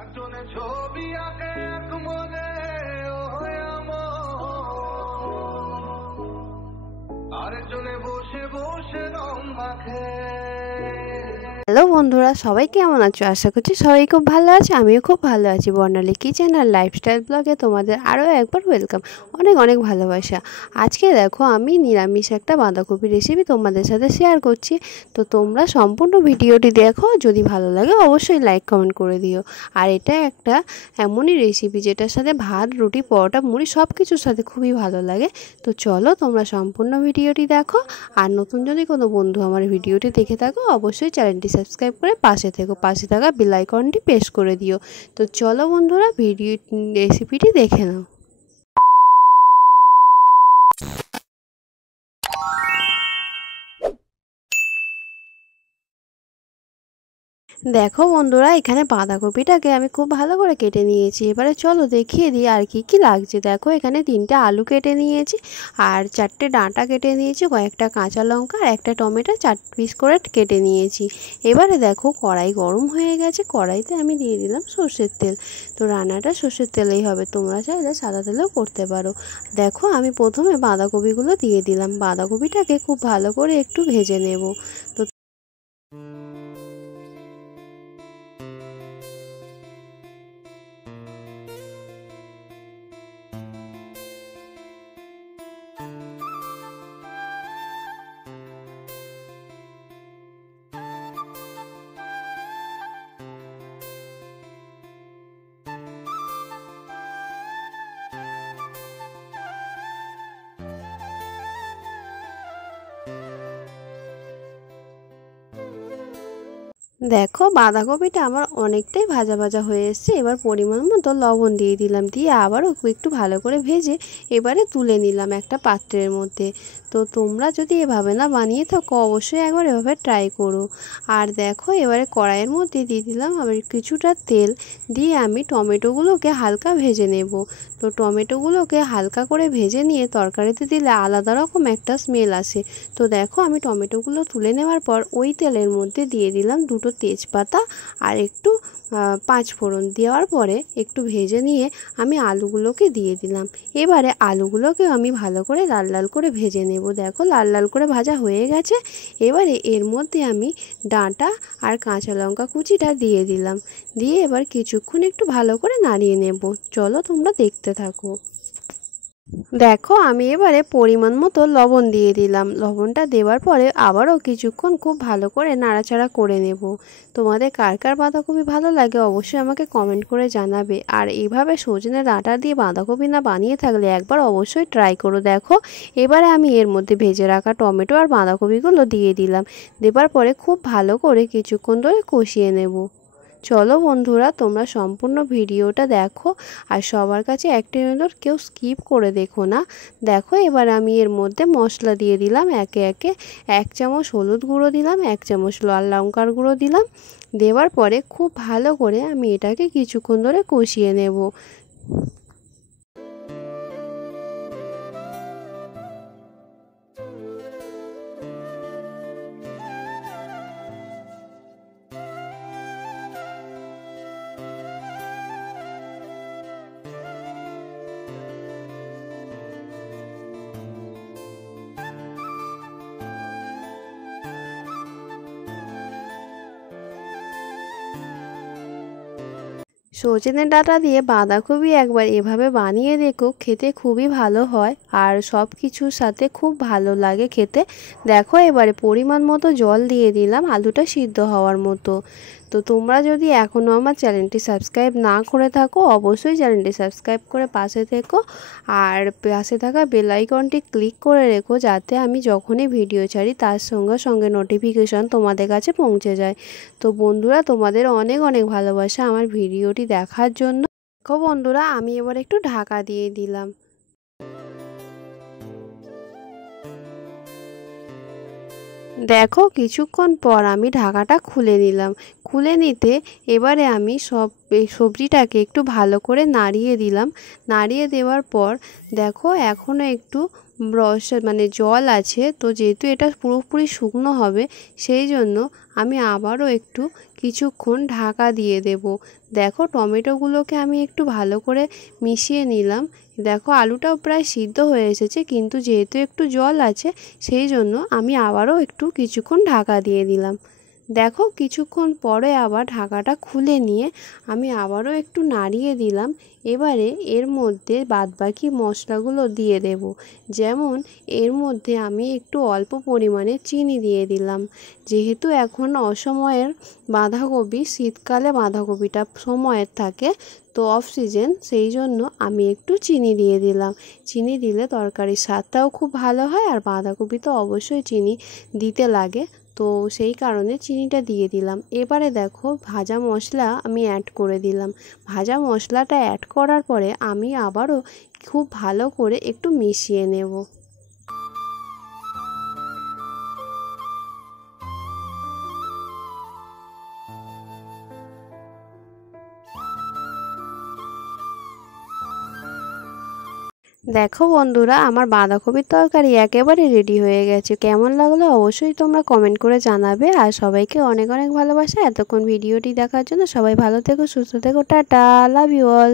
একজনে ছবি আঁকে এক মনে আরেকজনে বসে বসে রং মাখে। হ্যালো বন্ধুরা, সবাই কেমন আছো? আশা করছি সবাই খুব ভালো আছে। আমিও খুব ভালো আছি। বর্ণালী কিচেন আর লাইফস্টাইল ব্লগে তোমাদের আরও একবার ওয়েলকাম, অনেক অনেক ভালোবাসা। আজকে দেখো আমি নিরামিষ একটা বাঁধাকপি রেসিপি তোমাদের সাথে শেয়ার করছি। তো তোমরা সম্পূর্ণ ভিডিওটি দেখো, যদি ভালো লাগে অবশ্যই লাইক কমেন্ট করে দিও। আর এটা একটা এমনই রেসিপি যেটার সাথে ভাত, রুটি, পরোটা, মুড়ি সব কিছুর সাথে খুবই ভালো লাগে। তো চলো তোমরা সম্পূর্ণ ভিডিওটি দেখো। আর নতুন যদি কোনো বন্ধু আমার ভিডিওটি দেখে থাকো অবশ্যই চ্যানেলটি সাবস্ক্রাইব করে পাশে থাকা বেল আইকনটি প্রেস করে দিও। তো চলো বন্ধুরা রেসিপিটি দেখে নাও। দেখো বন্ধুরা, এখানে বাঁধাকপিটাকে আমি খুব ভালো করে কেটে নিয়েছি। এবারে চলো দেখিয়ে দিই আর কি লাগছে। দেখো এখানে 3টে আলু কেটে নিয়েছি, আর 4টে ডাঁটা কেটে নিয়েছি, কয়েকটা কাঁচা লঙ্কা আর একটা টমেটো 4 পিস করে কেটে নিয়েছি। এবারে দেখো কড়াই গরম হয়ে গেছে, কড়াইতে আমি দিয়ে দিলাম সর্ষের তেল। তো রান্নাটা সর্ষের তেলেই হবে, তোমরা চাইলে সাদা তেলেও করতে পারো। দেখো আমি প্রথমে বাঁধাকপিগুলো দিয়ে দিলাম। বাঁধাকপিটাকে খুব ভালো করে একটু ভেজে নেব। তো দেখো বাঁধাকপিটা আমার অনেকটাই ভাজা ভাজা হয়ে এসছে। এবার পরিমাণ মতো লবণ দিয়ে দিলাম, দিয়ে আবারও একটু ভালো করে ভেজে এবারে তুলে নিলাম একটা পাত্রের মধ্যে। তো তোমরা যদি এভাবে না বানিয়ে থাকো অবশ্যই একবার এভাবে ট্রাই করো। আর দেখো এবারে কড়াইয়ের মধ্যে দিয়ে দিলাম আবার কিছুটা তেল, দিয়ে আমি টমেটোগুলোকে হালকা ভেজে নেব। তো টমেটোগুলোকে হালকা করে ভেজে নিয়ে তরকারিতে দিলে আলাদা রকম একটা স্মেল আসে। তো দেখো আমি টমেটোগুলো তুলে নেওয়ার পর ওই তেলের মধ্যে দিয়ে দিলাম 2টো তেজপাতা আর একটু 5 ফোড়ন। দেওয়ার পরে একটু ভেজে নিয়ে আমি আলুগুলোকে দিয়ে দিলাম। এবারে আলুগুলোকে আমি ভালো করে লাল লাল করে ভেজে নেব। দেখো লাল লাল করে ভাজা হয়ে গেছে। এবারে এর মধ্যে আমি ডাঁটা আর কাঁচা লঙ্কা কুচিটা দিয়ে দিলাম, দিয়ে এবার কিছুক্ষণ একটু ভালো করে নাড়িয়ে নেব। চলো তোমরা দেখতে থাকো। দেখো আমি এবারে পরিমাণ মতো লবণ দিয়ে দিলাম। লবণটা দেওয়ার পরে আবারও কিছুক্ষণ খুব ভালো করে নাড়াচাড়া করে নেব। তোমাদের কার কার বাঁধাকপি ভালো লাগে অবশ্যই আমাকে কমেন্ট করে জানাবে। আর এইভাবে সজনে ডাঁটা দিয়ে বাঁধাকপি না বানিয়ে থাকলে একবার অবশ্যই ট্রাই করো। দেখো এবারে আমি এর মধ্যে ভেজে রাখা টমেটো আর বাঁধাকপিগুলো দিয়ে দিলাম। দেওয়ার পরে খুব ভালো করে কিছুক্ষণ ধরে কষিয়ে নেব। চলো বন্ধুরা তোমরা সম্পূর্ণ ভিডিওটা দেখো। আর সবার কাছে একটা অনুরোধ, কেউ স্কিপ করে দেখো না। দেখো এবার আমি এর মধ্যে মশলা দিয়ে দিলাম একে একে। 1 চামচ হলুদ গুঁড়ো দিলাম, 1 চামচ লাল লঙ্কার গুঁড়ো দিলাম। দেওয়ার পরে খুব ভালো করে আমি এটাকে কিছুক্ষণ ধরে কষিয়ে নেব। সজনে ডাঁটা দিয়ে বাঁধাকপি একবার এভাবে বানিয়ে দেখো, খেতে খুবই ভালো হয় আর সব কিছুর সাথে খুব ভালো লাগে খেতে। দেখো এবারে পরিমাণ মতো জল দিয়ে দিলাম আলুটা সিদ্ধ হওয়ার মতো। তো তোমরা যদি এখনও আমার চ্যানেলটি সাবস্ক্রাইব না করে থাকো অবশ্যই চ্যানেলটি সাবস্ক্রাইব করে পাশে থেকো, আর পাশে থাকা বেল আইকনটি ক্লিক করে রেখো, যাতে আমি যখনই ভিডিও ছাড়ি তার সঙ্গে সঙ্গে নোটিফিকেশন তোমাদের কাছে পৌঁছে যায়। তো বন্ধুরা তোমাদের অনেক অনেক ভালোবাসা আমার ভিডিওটি দেখার জন্য। দেখো বন্ধুরা আমি এবার একটু ঢাকা দিয়ে দিলাম। দেখো কিছুক্ষণ পর আমি ঢাকাটা খুলে নিলাম। খুলে নিতে এবারে আমি সবজিটাকে একটু ভালো করে নাড়িয়ে দিলাম। নাড়িয়ে দেওয়ার পর দেখো এখনও একটু রস মানে জল আছে। তো যেহেতু এটা পুরোপুরি শুকনো হবে সেই জন্য আমি আবারও একটু কিছুক্ষণ ঢাকা দিয়ে দেব। দেখো টমেটোগুলোকে আমি একটু ভালো করে মিশিয়ে নিলাম। দেখো আলুটাও প্রায় সিদ্ধ হয়ে এসেছে, কিন্তু যেহেতু একটু জল আছে সেই জন্য আমি আবারও একটু কিছুক্ষণ ঢাকা দিয়ে দিলাম। দেখো কিছুক্ষণ পরে আবার ঢাকাটা খুলে নিয়ে আমি আবারও একটু নাড়িয়ে দিলাম। এবারে এর মধ্যে বাদবাকি মশলাগুলো দিয়ে দেব। যেমন এর মধ্যে আমি একটু অল্প পরিমাণে চিনি দিয়ে দিলাম। যেহেতু এখন অসময়ের বাঁধাকপি, শীতকালে বাঁধাকপিটা সময়ের থাকে, তো অফ সিজন, সেই জন্য আমি একটু চিনি দিয়ে দিলাম। চিনি দিলে তরকারির স্বাদটাও খুব ভালো হয়, আর বাঁধাকপি তো অবশ্যই চিনি দিতে লাগে, তো সেই কারণে চিনিটা দিয়ে দিলাম। এবারে দেখো ভাজা মশলা আমি অ্যাড করে দিলাম। ভাজা মশলাটা অ্যাড করার পরে আমি আবারও খুব ভালো করে একটু মিশিয়ে নেব। দেখো বন্ধুরা, আমার বাঁধাকপির তরকারি একেবারে রেডি হয়ে গেছে। কেমন লাগলো অবশ্যই তোমরা কমেন্ট করে জানাবে। আর সবাইকে অনেক অনেক ভালোবাসা। এতক্ষণ ভিডিওটি দেখার জন্য সবাই ভালো থেকো, সুস্থ থেকো, টাটা, লাভ ইউ অল।